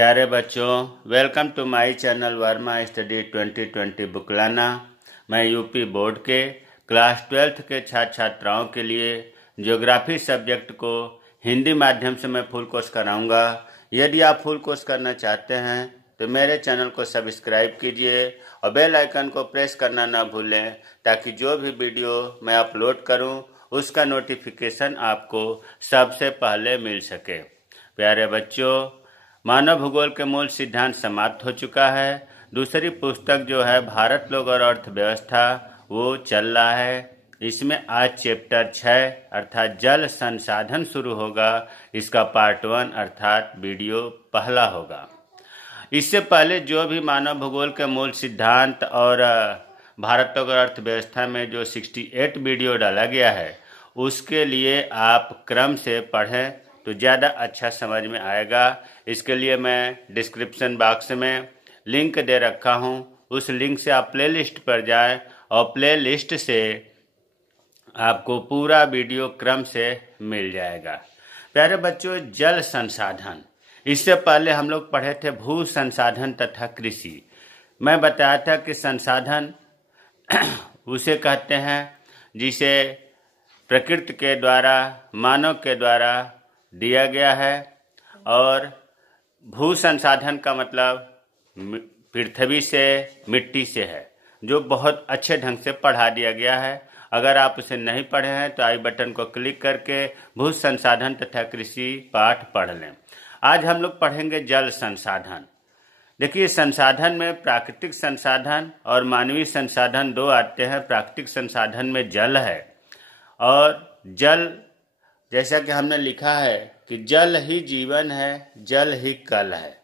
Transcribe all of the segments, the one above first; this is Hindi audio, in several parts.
प्यारे बच्चों, welcome to my channel Varma study 2020 बुकलाना। मैं यूपी बोर्ड के क्लास 12th के छात्र छात्राओं के लिए ज्योग्राफी सब्जेक्ट को हिंदी माध्यम से मैं फुल कोर्स कराऊंगा। यदि आप फुल कोर्स करना चाहते हैं तो मेरे चैनल को सब्सक्राइब कीजिए और बेल आइकन को प्रेस करना ना भूलें, ताकि जो भी वीडियो मैं अपलोड करूं उसका नोटिफिकेशन आपको सबसे पहले मिल सके। प्यारे बच्चों, मानव भूगोल के मूल सिद्धांत समाप्त हो चुका है। दूसरी पुस्तक जो है भारत लोग और अर्थव्यवस्था, वो चल रहा है। इसमें आज चैप्टर 6 अर्थात जल संसाधन शुरू होगा। इसका पार्ट 1 अर्थात वीडियो पहला होगा। इससे पहले जो भी मानव भूगोल के मूल सिद्धांत और भारत लोग और अर्थव्यवस्था में जो 68 वीडियो डाला गया है, उसके लिए आप क्रम से पढ़ें तो ज़्यादा अच्छा समझ में आएगा। इसके लिए मैं डिस्क्रिप्शन बॉक्स में लिंक दे रखा हूँ। उस लिंक से आप प्लेलिस्ट पर जाएं और प्लेलिस्ट से आपको पूरा वीडियो क्रम से मिल जाएगा। प्यारे बच्चों, जल संसाधन, इससे पहले हम लोग पढ़े थे भू संसाधन तथा कृषि। मैं बताया था कि संसाधन उसे कहते हैं जिसे प्रकृति के द्वारा, मानव के द्वारा दिया गया है, और भू संसाधन का मतलब पृथ्वी से, मिट्टी से है, जो बहुत अच्छे ढंग से पढ़ा दिया गया है। अगर आप उसे नहीं पढ़े हैं तो आई बटन को क्लिक करके भू संसाधन तथा कृषि पाठ पढ़ लें। आज हम लोग पढ़ेंगे जल संसाधन। देखिए, संसाधन में प्राकृतिक संसाधन और मानवीय संसाधन दो आते हैं। प्राकृतिक संसाधन में जल है, और जल, जैसा कि हमने लिखा है कि जल ही जीवन है, जल ही कल है।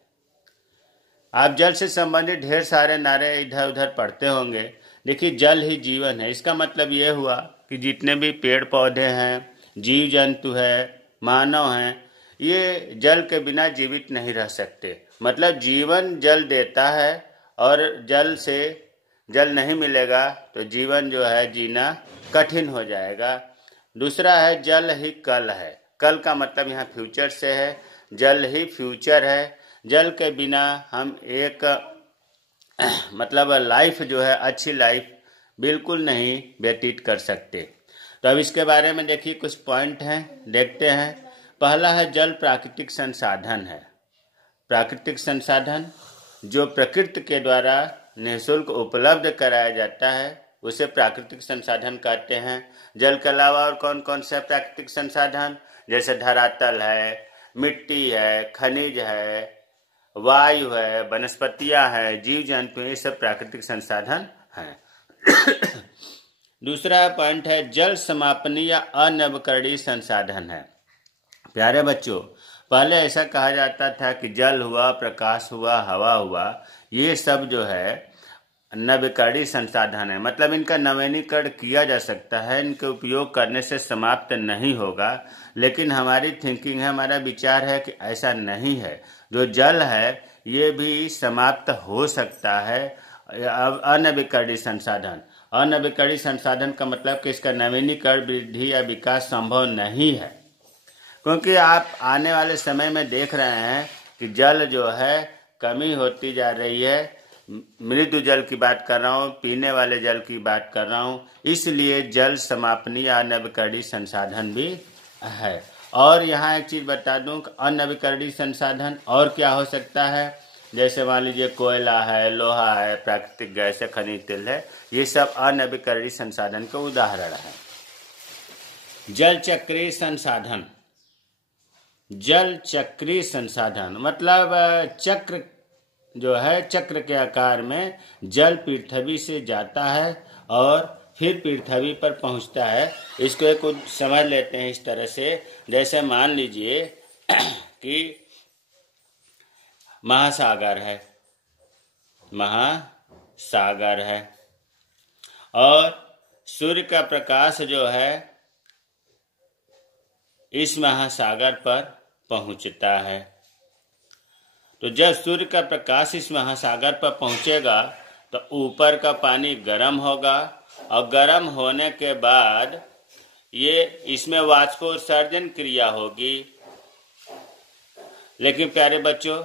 आप जल से संबंधित ढेर सारे नारे इधर उधर पढ़ते होंगे। देखिए, जल ही जीवन है, इसका मतलब ये हुआ कि जितने भी पेड़ पौधे हैं, जीव जंतु है, मानव हैं, ये जल के बिना जीवित नहीं रह सकते। मतलब जीवन जल देता है, और जल से, जल नहीं मिलेगा तो जीवन जो है जीना कठिन हो जाएगा। दूसरा है जल ही कल है। कल का मतलब यहाँ फ्यूचर से है। जल ही फ्यूचर है। जल के बिना हम एक मतलब लाइफ जो है, अच्छी लाइफ बिल्कुल नहीं व्यतीत कर सकते। तो अब इसके बारे में देखिए, कुछ पॉइंट हैं, देखते हैं। पहला है जल प्राकृतिक संसाधन है। प्राकृतिक संसाधन जो प्रकृति के द्वारा निःशुल्क उपलब्ध कराया जाता है, उसे प्राकृतिक संसाधन कहते हैं। जल के अलावा और कौन कौन से प्राकृतिक संसाधन, जैसे धरातल है, मिट्टी है, खनिज है, वायु है, वनस्पतियां हैं, जीव जंतु, ये सब प्राकृतिक संसाधन हैं। दूसरा पॉइंट है जल समापनीय या अनवकरणीय संसाधन है। प्यारे बच्चों, पहले ऐसा कहा जाता था कि जल हुआ, प्रकाश हुआ, हवा हुआ, ये सब जो है नवीकरणीय संसाधन है। मतलब इनका नवीनीकरण किया जा सकता है, इनके उपयोग करने से समाप्त नहीं होगा। लेकिन हमारी थिंकिंग है, हमारा विचार है कि ऐसा नहीं है। जो जल है ये भी समाप्त हो सकता है। अनवीकरणीय संसाधन, अनवीकरणीय संसाधन का मतलब कि इसका नवीनीकरण, वृद्धि या विकास संभव नहीं है। क्योंकि आप आने वाले समय में देख रहे हैं कि जल जो है कमी होती जा रही है। मृदु जल की बात कर रहा हूँ, पीने वाले जल की बात कर रहा हूँ। इसलिए जल समापनीय अनवीकरणीय संसाधन भी है। और यहाँ एक चीज बता दूं कि अनवीकरणीय संसाधन और क्या हो सकता है, जैसे मान लीजिए कोयला है, लोहा है, प्राकृतिक गैस है, खनिज तेल है, ये सब अनवीकरणीय संसाधन के उदाहरण है। जल चक्रीय संसाधन, जल चक्रीय संसाधन मतलब चक्र जो है, चक्र के आकार में जल पृथ्वी से जाता है और फिर पृथ्वी पर पहुंचता है। इसको एक समझ लेते हैं इस तरह से, जैसे मान लीजिए कि महासागर है, महासागर है, और सूर्य का प्रकाश जो है इस महासागर पर पहुंचता है। तो जब सूर्य का प्रकाश इस महासागर पर पहुंचेगा तो ऊपर का पानी गर्म होगा, और गर्म होने के बाद ये इसमें वाष्पोत्सर्जन क्रिया होगी। लेकिन प्यारे बच्चों,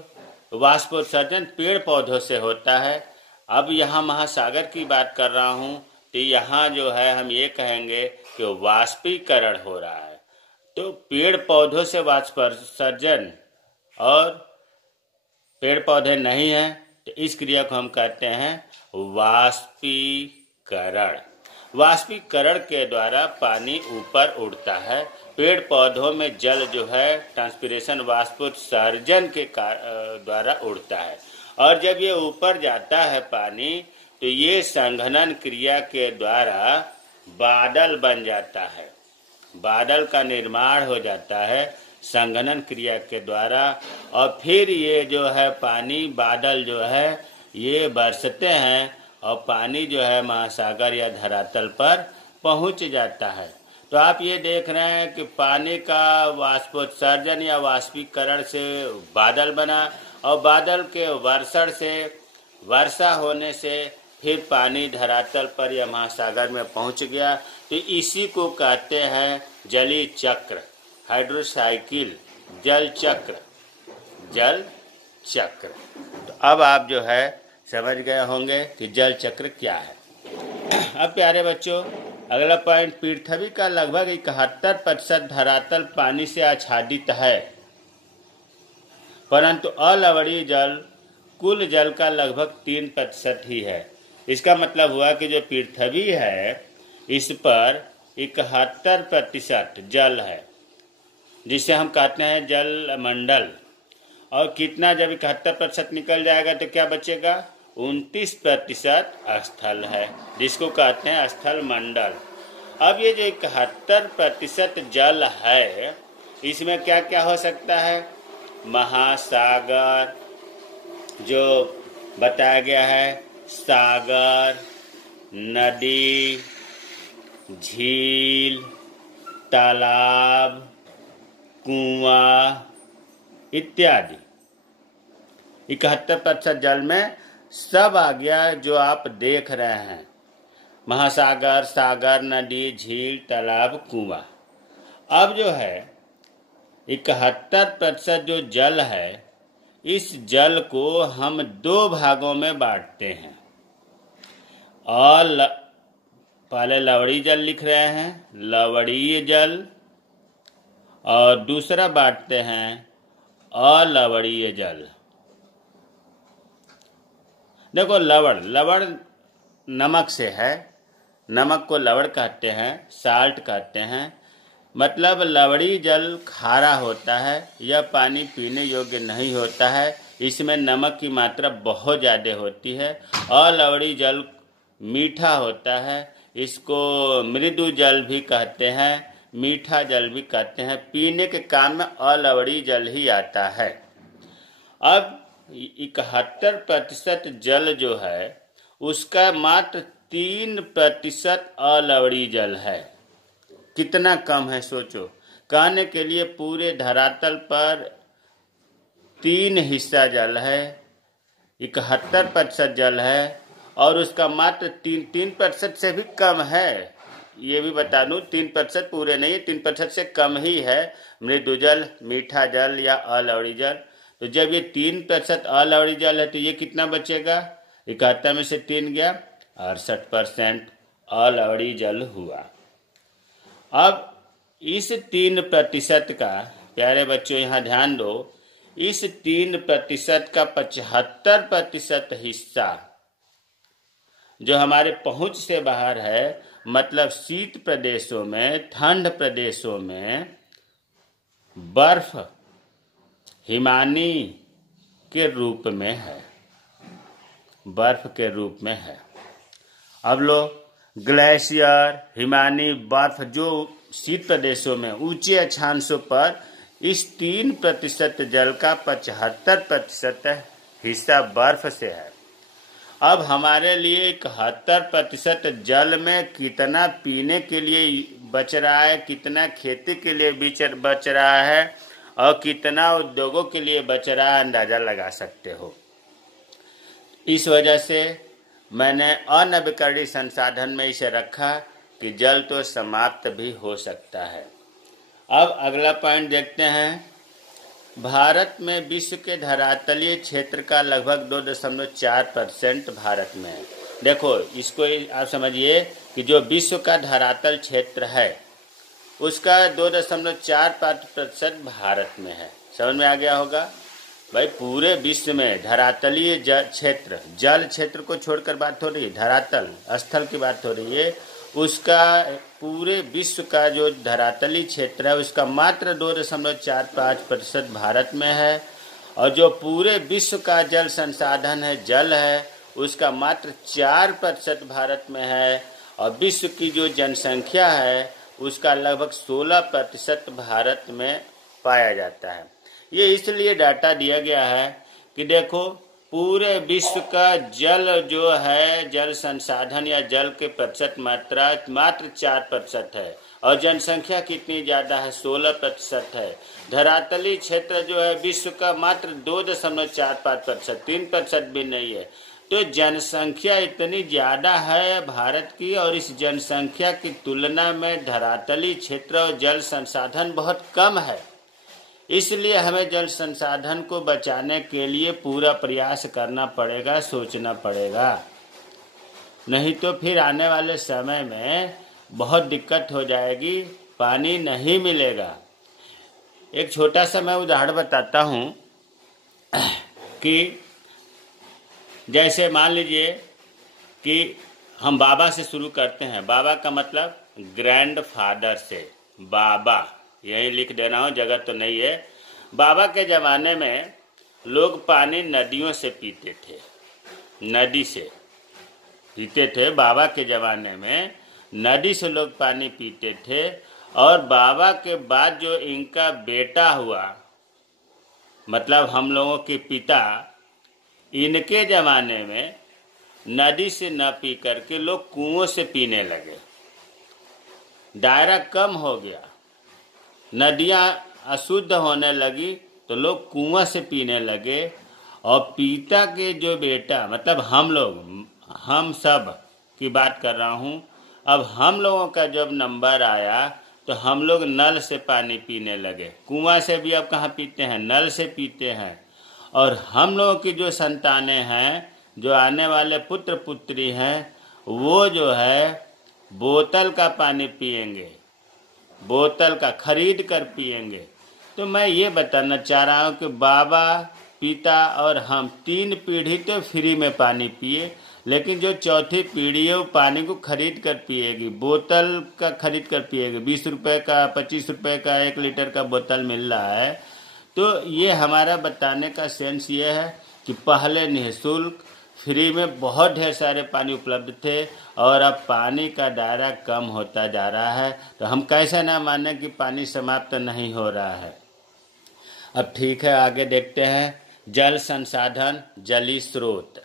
वाष्पोत्सर्जन पेड़ पौधों से होता है। अब यहाँ महासागर की बात कर रहा हूँ, तो यहाँ जो है हम ये कहेंगे कि वाष्पीकरण हो रहा है। तो पेड़ पौधों से वाष्पोत्सर्जन और पेड़ पौधे नहीं हैं, तो इस क्रिया को हम कहते हैं वाष्पीकरण। वाष्पीकरण के द्वारा पानी ऊपर उड़ता है। पेड़ पौधों में जल जो है ट्रांसपिरेशन वाष्पोत्सर्जन के द्वारा उड़ता है, और जब ये ऊपर जाता है पानी, तो ये संघनन क्रिया के द्वारा बादल बन जाता है। बादल का निर्माण हो जाता है संघनन क्रिया के द्वारा, और फिर ये जो है पानी बादल जो है ये बरसते हैं, और पानी जो है महासागर या धरातल पर पहुंच जाता है। तो आप ये देख रहे हैं कि पानी का वाष्पोत्सर्जन या वाष्पीकरण से बादल बना, और बादल के वर्षण से, वर्षा होने से फिर पानी धरातल पर या महासागर में पहुंच गया। तो इसी को कहते हैं जलीय चक्र, हाइड्रोसाइकिल, जल चक्र, जल चक्र। तो अब आप जो है समझ गए होंगे कि जल चक्र क्या है। अब प्यारे बच्चों, अगला पॉइंट, पृथ्वी का लगभग 71% धरातल पानी से आच्छादित है, परंतु अलवणीय जल कुल जल का लगभग 3% ही है। इसका मतलब हुआ कि जो पृथ्वी है इस पर 71% जल है, जिसे हम कहते हैं जल मंडल। और कितना, जब 71% निकल जाएगा तो क्या बचेगा? 29% स्थल है, जिसको कहते हैं स्थल मंडल। अब ये जो 71% जल है, इसमें क्या क्या हो सकता है? महासागर जो बताया गया है, सागर, नदी, झील, तालाब, कुआं इत्यादि। 71% जल में सब आ गया जो आप देख रहे हैं, महासागर, सागर, नदी, झील, तालाब, कुआं। अब जो है 71% जो जल है, इस जल को हम 2 भागों में बांटते हैं। और पहले लवणीय जल लिख रहे हैं, लवणीय जल, और दूसरा बांटते हैं अलवणीय जल। देखो, लवण नमक से है, नमक को लवण कहते हैं, साल्ट कहते हैं। मतलब लवणीय जल खारा होता है, यह पानी पीने योग्य नहीं होता है, इसमें नमक की मात्रा बहुत ज़्यादा होती है। अलवणीय जल मीठा होता है, इसको मृदु जल भी कहते हैं, मीठा जल भी कहते हैं। पीने के काम में अलवणीय जल ही आता है। अब 71% जल जो है, उसका मात्र 3% अलवणीय जल है। कितना कम है सोचो। कहने के लिए पूरे धरातल पर 3 हिस्सा जल है, 71% जल है, और उसका मात्र 3% से भी कम है। ये भी बता दूं, 3% पूरे नहीं है, 3% से कम ही है मृदु जल, मीठा जल या अलवणीय जल। तो जब ये 3% अलवणीय जल है, तो ये कितना बचेगा? 71 में से 3 गया, 68% अलवणीय जल हुआ। अब इस 3% का, प्यारे बच्चों यहाँ ध्यान दो, इस 3% का 75% हिस्सा जो हमारे पहुंच से बाहर है, मतलब शीत प्रदेशों में, ठंड प्रदेशों में बर्फ हिमानी के रूप में है, बर्फ के रूप में है। अब लो, ग्लेशियर, हिमानी बर्फ जो शीत प्रदेशों में ऊंचे अक्षांशों पर, इस 3% जल का 75% हिस्सा बर्फ से है। अब हमारे लिए 71% जल में कितना पीने के लिए बच रहा है, कितना खेती के लिए बच रहा है, और कितना उद्योगों के लिए बच रहा है, अंदाजा लगा सकते हो। इस वजह से मैंने अनवीकरणीय संसाधन में इसे रखा कि जल तो समाप्त भी हो सकता है। अब अगला पॉइंट देखते हैं, भारत में विश्व के धरातलीय क्षेत्र का लगभग 2.4% भारत में है। देखो, इसको आप समझिए कि जो विश्व का धरातल क्षेत्र है उसका 2.4% भारत में है। समझ में आ गया होगा भाई। पूरे विश्व में धरातलीय क्षेत्र, जल क्षेत्र को छोड़कर बात हो रही है, धरातल स्थल की बात हो रही है, उसका पूरे विश्व का जो धरातलीय क्षेत्र है उसका मात्र 2.45% भारत में है। और जो पूरे विश्व का जल संसाधन है, जल है, उसका मात्र 4% भारत में है। और विश्व की जो जनसंख्या है उसका लगभग 16% भारत में पाया जाता है। ये इसलिए डाटा दिया गया है कि देखो, पूरे विश्व का जल जो है, जल संसाधन या जल के प्रतिशत मात्रा मात्र 4% है और जनसंख्या कितनी ज़्यादा है, 16% है। धरातलीय क्षेत्र जो है विश्व का मात्र 2.45%, 3% भी नहीं है। तो जनसंख्या इतनी ज़्यादा है भारत की, और इस जनसंख्या की तुलना में धरातलीय क्षेत्र और जल संसाधन बहुत कम है। इसलिए हमें जल संसाधन को बचाने के लिए पूरा प्रयास करना पड़ेगा, सोचना पड़ेगा, नहीं तो फिर आने वाले समय में बहुत दिक्कत हो जाएगी, पानी नहीं मिलेगा। एक छोटा सा मैं उदाहरण बताता हूँ कि जैसे मान लीजिए कि हम बाबा से शुरू करते हैं। बाबा का मतलब ग्रैंड फादर से, बाबा यही लिख देना हो, जगह तो नहीं है। बाबा के ज़माने में लोग पानी नदियों से पीते थे, नदी से पीते थे। बाबा के ज़माने में नदी से लोग पानी पीते थे। और बाबा के बाद जो इनका बेटा हुआ, मतलब हम लोगों के पिता, इनके ज़माने में नदी से न पी करके लोग कुओं से पीने लगे। दायरा कम हो गया, नदियाँ अशुद्ध होने लगी तो लोग कुआं से पीने लगे। और पिता के जो बेटा, मतलब हम लोग, हम सब की बात कर रहा हूँ, अब हम लोगों का जब नंबर आया तो हम लोग नल से पानी पीने लगे। कुआं से भी अब कहाँ पीते हैं, नल से पीते हैं। और हम लोगों की जो संतानें हैं, जो आने वाले पुत्र पुत्री हैं, वो जो है बोतल का पानी पिएंगे, बोतल का खरीद कर पिएंगे। तो मैं ये बताना चाह रहा हूँ कि बाबा, पिता और हम 3 पीढ़ी तो फ्री में पानी पिए, लेकिन जो चौथी पीढ़ी है वो पानी को खरीद कर पिएगी, बोतल का खरीद कर पिएगी। 20 रुपये का, 25 रुपये का 1 लीटर का बोतल मिल रहा है। तो ये हमारा बताने का सेंस ये है कि पहले निःशुल्क फ्री में बहुत ढेर सारे पानी उपलब्ध थे और अब पानी का दायरा कम होता जा रहा है। तो हम कैसे ना माने कि पानी समाप्त नहीं हो रहा है। अब ठीक है, आगे देखते हैं। जल संसाधन, जलीय स्रोत।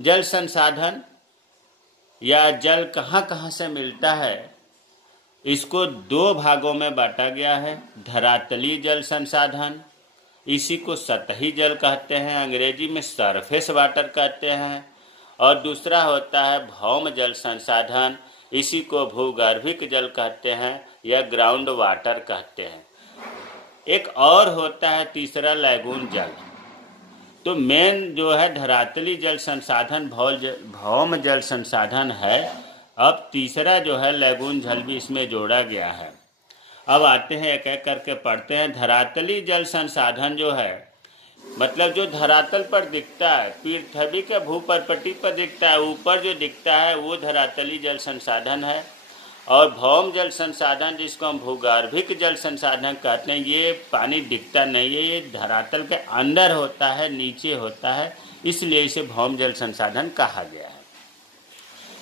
जल संसाधन या जल कहाँ कहाँ से मिलता है, इसको 2 भागों में बांटा गया है। धरातलीय जल संसाधन, इसी को सतही जल कहते हैं, अंग्रेजी में सरफेस वाटर कहते हैं। और दूसरा होता है भौम जल संसाधन, इसी को भूगर्भिक जल कहते हैं या ग्राउंड वाटर कहते हैं। एक और होता है तीसरा, लैगून जल। तो मेन जो है धरातलीय जल संसाधन भौम जल संसाधन है। अब तीसरा जो है लैगून जल भी इसमें जोड़ा गया है। अब आते हैं, एक एक करके पढ़ते हैं। धरातलीय जल संसाधन जो है, मतलब जो धरातल पर दिखता है, पृथ्वी के भूपर्पटी पर दिखता है, ऊपर जो दिखता है वो धरातलीय जल संसाधन है। और भौम जल संसाधन, जिसको हम भूगर्भिक जल संसाधन कहते हैं, ये पानी दिखता नहीं है, ये धरातल के अंदर होता है, नीचे होता है, इसलिए इसे भौम जल संसाधन कहा गया है।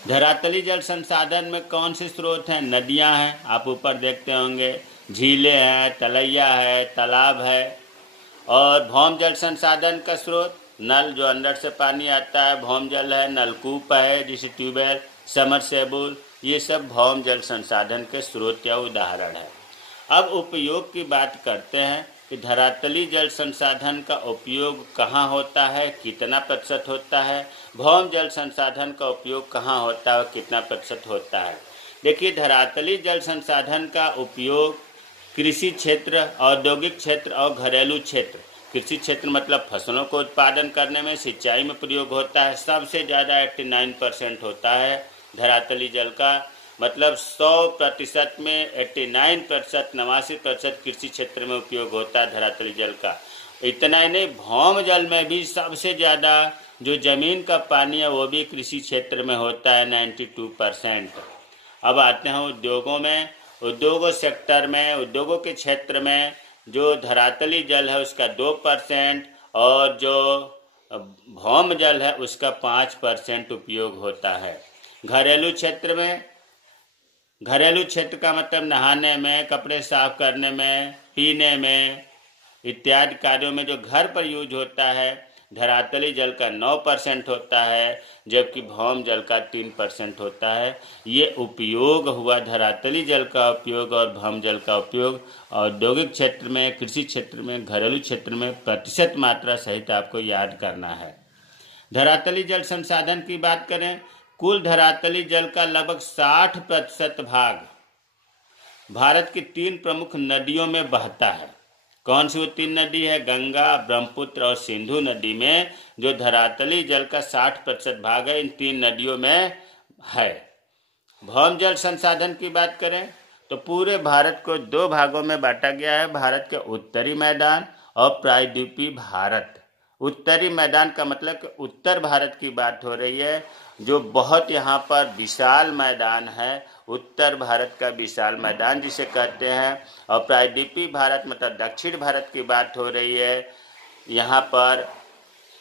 धरातलीय जल संसाधन में कौन से स्रोत हैं? नदियां हैं, आप ऊपर देखते होंगे, झीलें हैं, तलैया है, तालाब है। और भौम जल संसाधन का स्रोत नल, जो अंदर से पानी आता है, भौम जल है। नलकूप है, जैसे ट्यूबवेल, समरसेबुल, ये सब भौम जल संसाधन के स्रोत या उदाहरण है। अब उपयोग की बात करते हैं कि धरातलीय जल संसाधन का उपयोग कहाँ होता है, कितना प्रतिशत होता है, भौम जल संसाधन का उपयोग कहाँ होता है, कितना प्रतिशत होता है। देखिए, धरातलीय जल संसाधन का उपयोग कृषि क्षेत्र, औद्योगिक क्षेत्र और घरेलू क्षेत्र। कृषि क्षेत्र मतलब फसलों को उत्पादन करने में सिंचाई में प्रयोग होता है, सबसे ज़्यादा 89% होता है धरातली जल का। मतलब 100% में 89%, 89% कृषि क्षेत्र में उपयोग होता है धरातली जल का। इतना ही नहीं, भौम जल में भी सबसे ज़्यादा जो ज़मीन का पानी है वो भी कृषि क्षेत्र में होता है 92%। अब आते हैं उद्योगों में। उद्योगों सेक्टर में, उद्योगों के क्षेत्र में जो धरातली जल है उसका 2% और जो भौम जल है उसका 5% उपयोग होता है। घरेलू क्षेत्र में, घरेलू क्षेत्र का मतलब नहाने में, कपड़े साफ करने में, पीने में इत्यादि कार्यों में जो घर पर यूज होता है धरातली जल का 9% होता है, जबकि भौम जल का 3% होता है। ये उपयोग हुआ धरातली जल का उपयोग और भौम जल का उपयोग औद्योगिक क्षेत्र में, कृषि क्षेत्र में, घरेलू क्षेत्र में प्रतिशत मात्रा सहित आपको याद करना है। धरातली जल संसाधन की बात करें, कुल धरातली जल का लगभग 60% भाग भारत की 3 प्रमुख नदियों में बहता है। कौन सी वो 3 नदी है? गंगा, ब्रह्मपुत्र और सिंधु नदी में जो धरातली जल का 60% भाग है इन 3 नदियों में है। भौम जल संसाधन की बात करें तो पूरे भारत को 2 भागों में बांटा गया है, भारत के उत्तरी मैदान और प्रायद्वीपीय भारत। उत्तरी मैदान का मतलब कि उत्तर भारत की बात हो रही है, जो बहुत यहाँ पर विशाल मैदान है, उत्तर भारत का विशाल मैदान जिसे कहते हैं। और प्रायद्वीपीय भारत मतलब दक्षिण भारत की बात हो रही है, यहाँ पर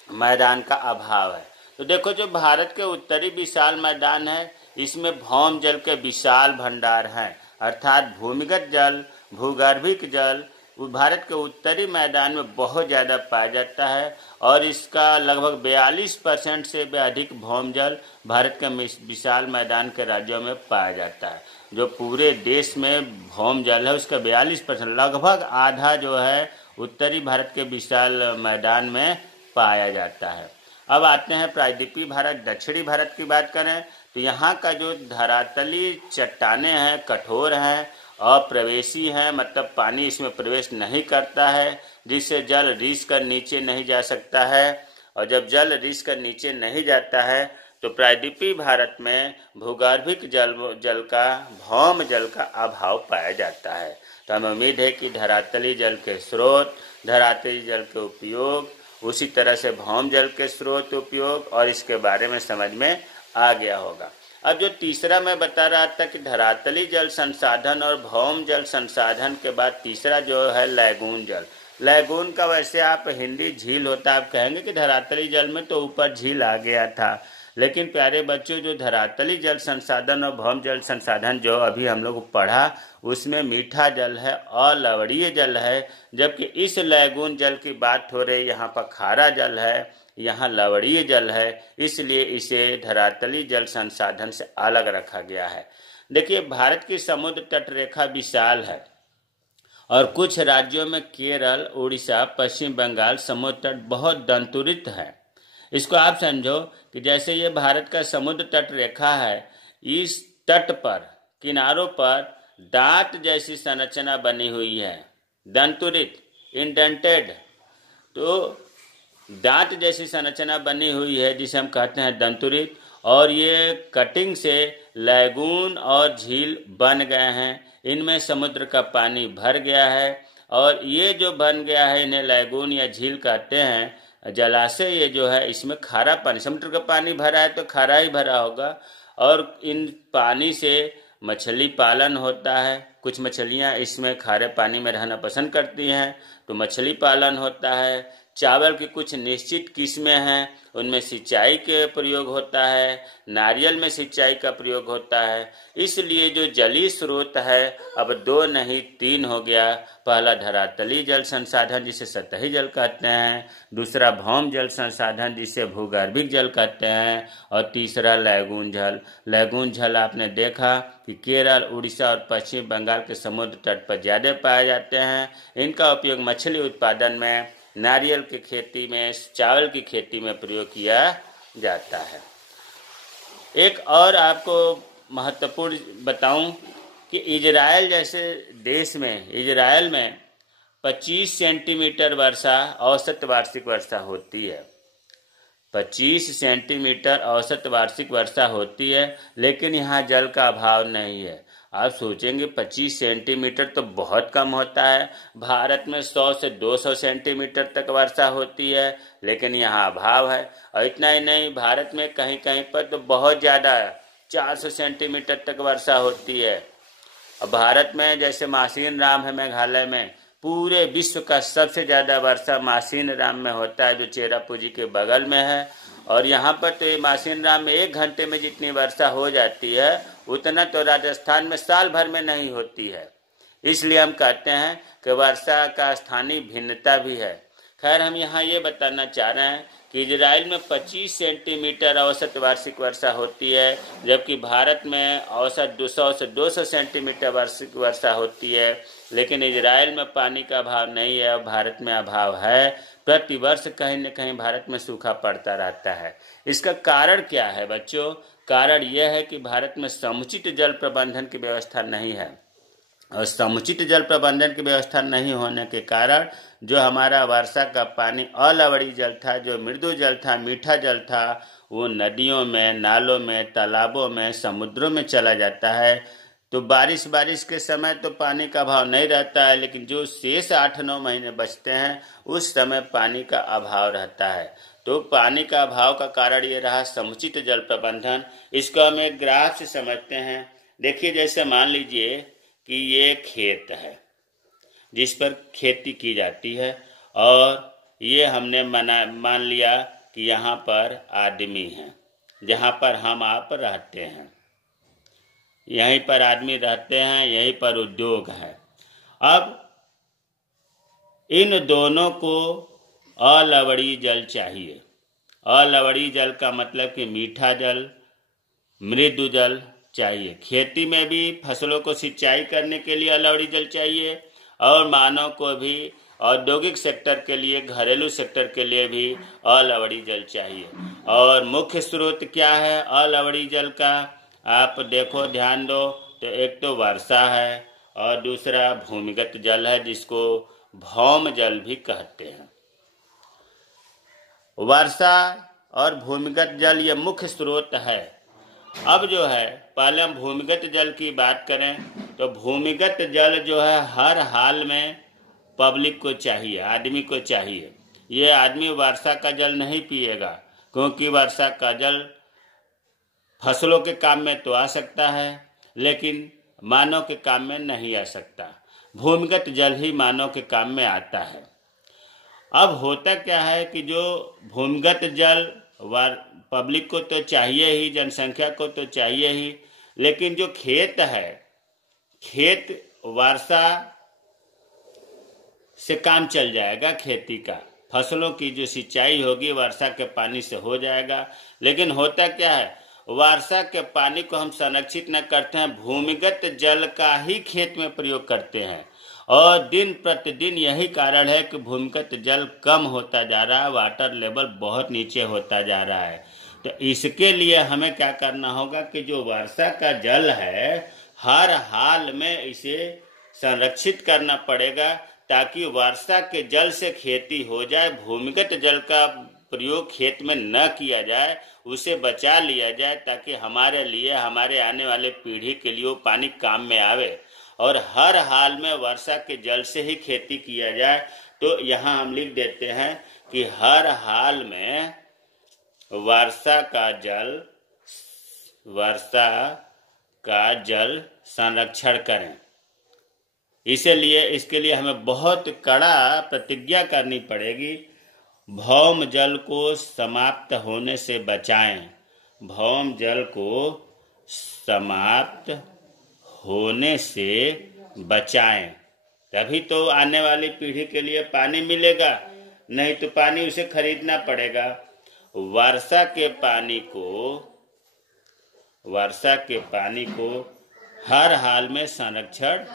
मैदान का अभाव है। तो देखो, जो भारत के उत्तरी विशाल मैदान है इसमें भौम जल के विशाल भंडार हैं, अर्थात भूमिगत जल, भूगर्भिक जल भारत के उत्तरी मैदान में बहुत ज़्यादा पाया जाता है और इसका लगभग 42% से भी अधिक भौम जल भारत के विशाल मैदान के राज्यों में पाया जाता है। जो पूरे देश में भौम जल है उसका 42%, लगभग आधा जो है उत्तरी भारत के विशाल मैदान में पाया जाता है। अब आते हैं प्रायद्वीपीय भारत, दक्षिणी भारत की बात करें तो यहाँ का जो धरातली चट्टानें हैं कठोर हैं, अप्रवेशी हैं, मतलब पानी इसमें प्रवेश नहीं करता है, जिससे जल रिस कर नीचे नहीं जा सकता है। और जब जल रिस कर नीचे नहीं जाता है तो प्रायद्वीपीय भारत में भूगर्भिक जल का, भौम जल का अभाव पाया जाता है। तो हमें उम्मीद है कि धरातली जल के स्रोत, धरातली जल के उपयोग, उसी तरह से भौम जल के स्रोत, उपयोग और इसके बारे में समझ में आ गया होगा। अब जो तीसरा मैं बता रहा था कि धरातली जल संसाधन और भौम जल संसाधन के बाद तीसरा जो है लैगून जल। लैगून का वैसे आप हिंदी झील होता, आप कहेंगे कि धरातली जल में तो ऊपर झील आ गया था, लेकिन प्यारे बच्चों जो धरातली जल संसाधन और भौम जल संसाधन जो अभी हम लोग पढ़ा उसमें मीठा जल है और लवणीय जल है, जबकि इस लैगून जल की बात हो रही यहाँ पर खारा जल है, यहाँ लवणीय जल है, इसलिए इसे धरातली जल संसाधन से अलग रखा गया है। देखिए, भारत की समुद्र तट रेखा विशाल है और कुछ राज्यों में केरल, उड़ीसा, पश्चिम बंगाल समुद्र तट बहुत दंतुरित है। इसको आप समझो कि जैसे ये भारत का समुद्र तट रेखा है, इस तट पर किनारों पर दांत जैसी संरचना बनी हुई है, दंतुरित, इंडेंटेड। तो दांत जैसी संरचना बनी हुई है जिसे हम कहते हैं दंतुरित, और ये कटिंग से लैगून और झील बन गए हैं। इनमें समुद्र का पानी भर गया है और ये जो बन गया है इन्हें लैगून या झील कहते हैं। जलाशय ये जो है इसमें खारा पानी, समुद्र का पानी भरा है तो खारा ही भरा होगा और इन पानी से मछली पालन होता है। कुछ मछलियाँ इसमें खारे पानी में रहना पसंद करती हैं तो मछली पालन होता है। चावल की कुछ निश्चित किस्में हैं उनमें सिंचाई के प्रयोग होता है, नारियल में सिंचाई का प्रयोग होता है। इसलिए जो जलीय स्रोत है अब 2 नहीं 3 हो गया। पहला धरातली जल संसाधन जिसे सतही जल कहते हैं, दूसरा भौम जल संसाधन जिसे भूगर्भिक जल कहते हैं और तीसरा लैगून जल। लैगून जल आपने देखा कि केरल, उड़ीसा और पश्चिम बंगाल के समुद्र तट पर ज़्यादा पाए जाते हैं। इनका उपयोग मछली उत्पादन में, नारियल की खेती में, चावल की खेती में प्रयोग किया जाता है। एक और आपको महत्वपूर्ण बताऊं कि इजराइल जैसे देश में, इजराइल में 25 सेंटीमीटर वर्षा औसत वार्षिक वर्षा होती है। 25 सेंटीमीटर औसत वार्षिक वर्षा होती है, लेकिन यहाँ जल का अभाव नहीं है। आप सोचेंगे 25 सेंटीमीटर तो बहुत कम होता है। भारत में 100 से 200 सेंटीमीटर तक वर्षा होती है, लेकिन यहाँ अभाव है। और इतना ही नहीं, भारत में कहीं कहीं पर तो बहुत ज़्यादा 400 सेंटीमीटर तक वर्षा होती है। और भारत में जैसे मासीन राम है मेघालय में, पूरे विश्व का सबसे ज़्यादा वर्षा मासीन राम में होता है, जो चेरापूंजी के बगल में है। और यहाँ पर तो ये मासीन राम में 1 घंटे में जितनी वर्षा हो जाती है, उतना तो राजस्थान में साल भर में नहीं होती है। इसलिए हम कहते हैं कि वर्षा का स्थानीय भिन्नता भी है। खैर, हम यहाँ ये बताना चाह रहे हैं कि इजराइल में 25 सेंटीमीटर औसत वार्षिक वर्षा होती है, जबकि भारत में औसत 200 से 200 सेंटीमीटर वार्षिक वर्षा होती है। लेकिन इजराइल में पानी का अभाव नहीं है और भारत में अभाव है। प्रतिवर्ष कहीं न कहीं भारत में सूखा पड़ता रहता है। इसका कारण क्या है बच्चों? कारण यह है कि भारत में समुचित जल प्रबंधन की व्यवस्था नहीं है। और समुचित जल प्रबंधन की व्यवस्था नहीं होने के कारण जो हमारा वर्षा का पानी अलवड़ी जल था, जो मृदु जल था, मीठा जल था, वो नदियों में, नालों में, तालाबों में, समुद्रों में चला जाता है। तो बारिश के समय तो पानी का अभाव नहीं रहता है, लेकिन जो शेष 8-9 महीने बचते हैं उस समय पानी का अभाव रहता है। तो पानी का अभाव का कारण ये रहा समुचित जल प्रबंधन। इसको हम एक ग्राफ से समझते हैं। देखिए, जैसे मान लीजिए कि ये खेत है जिस पर खेती की जाती है, और ये हमने मान लिया कि यहाँ पर आदमी हैं, जहाँ पर हम आप रहते हैं। यहीं पर आदमी रहते हैं, यहीं पर उद्योग है। अब इन दोनों को अलवड़ी जल चाहिए। अलवड़ी जल का मतलब कि मीठा जल, मृदु जल चाहिए। खेती में भी फसलों को सिंचाई करने के लिए अलवड़ी जल चाहिए, और मानव को भी औद्योगिक सेक्टर के लिए, घरेलू सेक्टर के लिए भी अलवड़ी जल चाहिए। और मुख्य स्रोत क्या है अलवड़ी जल का? आप देखो, ध्यान दो, तो एक तो वर्षा है और दूसरा भूमिगत जल है, जिसको भौम जल भी कहते हैं। वर्षा और भूमिगत जल ये मुख्य स्रोत है। अब जो है, पहले हम भूमिगत जल की बात करें तो भूमिगत जल जो है हर हाल में पब्लिक को चाहिए, आदमी को चाहिए। ये आदमी वर्षा का जल नहीं पिएगा, क्योंकि वर्षा का जल फसलों के काम में तो आ सकता है, लेकिन मानव के काम में नहीं आ सकता। भूमिगत जल ही मानव के काम में आता है। अब होता क्या है कि जो भूमिगत जल पब्लिक को तो चाहिए ही, जनसंख्या को तो चाहिए ही, लेकिन जो खेत है, खेत वर्षा से काम चल जाएगा। खेती का, फसलों की जो सिंचाई होगी वर्षा के पानी से हो जाएगा। लेकिन होता क्या है, वर्षा के पानी को हम संरक्षित न करते हैं, भूमिगत जल का ही खेत में प्रयोग करते हैं। और दिन प्रतिदिन यही कारण है कि भूमिगत जल कम होता जा रहा है, वाटर लेवल बहुत नीचे होता जा रहा है। तो इसके लिए हमें क्या करना होगा कि जो वर्षा का जल है हर हाल में इसे संरक्षित करना पड़ेगा, ताकि वर्षा के जल से खेती हो जाए। भूमिगत जल का प्रयोग खेत में न किया जाए, उसे बचा लिया जाए, ताकि हमारे लिए, हमारे आने वाले पीढ़ी के लिए वो पानी काम में आवे। और हर हाल में वर्षा के जल से ही खेती किया जाए। तो यहाँ हम लिख देते हैं कि हर हाल में वर्षा का जल संरक्षण करें। इसलिए इसके लिए हमें बहुत कड़ा प्रतिज्ञा करनी पड़ेगी। भौम जल को समाप्त होने से बचाएं। भौम जल को समाप्त होने से बचाएं, तभी तो आने वाली पीढ़ी के लिए पानी मिलेगा, नहीं तो पानी उसे खरीदना पड़ेगा। वर्षा के पानी को हर हाल में संरक्षण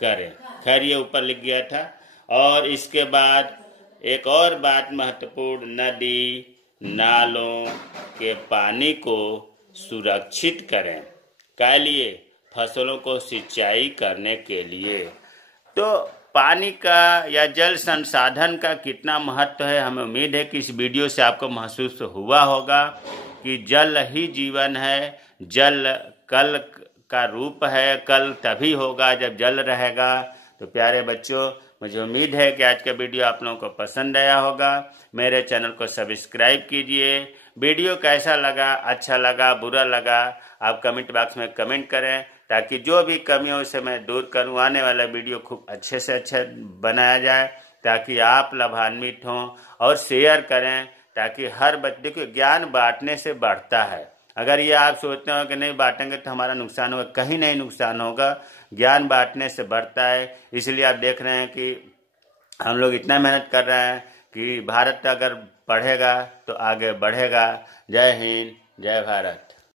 करें। खैर, ये ऊपर लिख गया था। और इसके बाद एक और बात महत्वपूर्ण, नदी नालों के पानी को सुरक्षित करें। क्या लिए? फसलों को सिंचाई करने के लिए। तो पानी का या जल संसाधन का कितना महत्व है, हमें उम्मीद है कि इस वीडियो से आपको महसूस हुआ होगा कि जल ही जीवन है। जल कल का रूप है, कल तभी होगा जब जल रहेगा। तो प्यारे बच्चों, मुझे उम्मीद है कि आज का वीडियो आप लोगों को पसंद आया होगा। मेरे चैनल को सब्सक्राइब कीजिए। वीडियो कैसा लगा, अच्छा लगा, बुरा लगा, आप कमेंट बॉक्स में कमेंट करें, ताकि जो भी कमी हो उसे मैं दूर करूं। आने वाला वीडियो खूब अच्छे से अच्छा बनाया जाए, ताकि आप लाभान्वित हों। और शेयर करें, ताकि हर बच्चे को ज्ञान बांटने से बढ़ता है। अगर ये आप सोचते हो कि नहीं बांटेंगे तो हमारा नुकसान होगा, कहीं नहीं नुकसान होगा। ज्ञान बांटने से बढ़ता है। इसलिए आप देख रहे हैं कि हम लोग इतना मेहनत कर रहे हैं कि भारत अगर पढ़ेगा तो आगे बढ़ेगा। जय हिंद, जय भारत।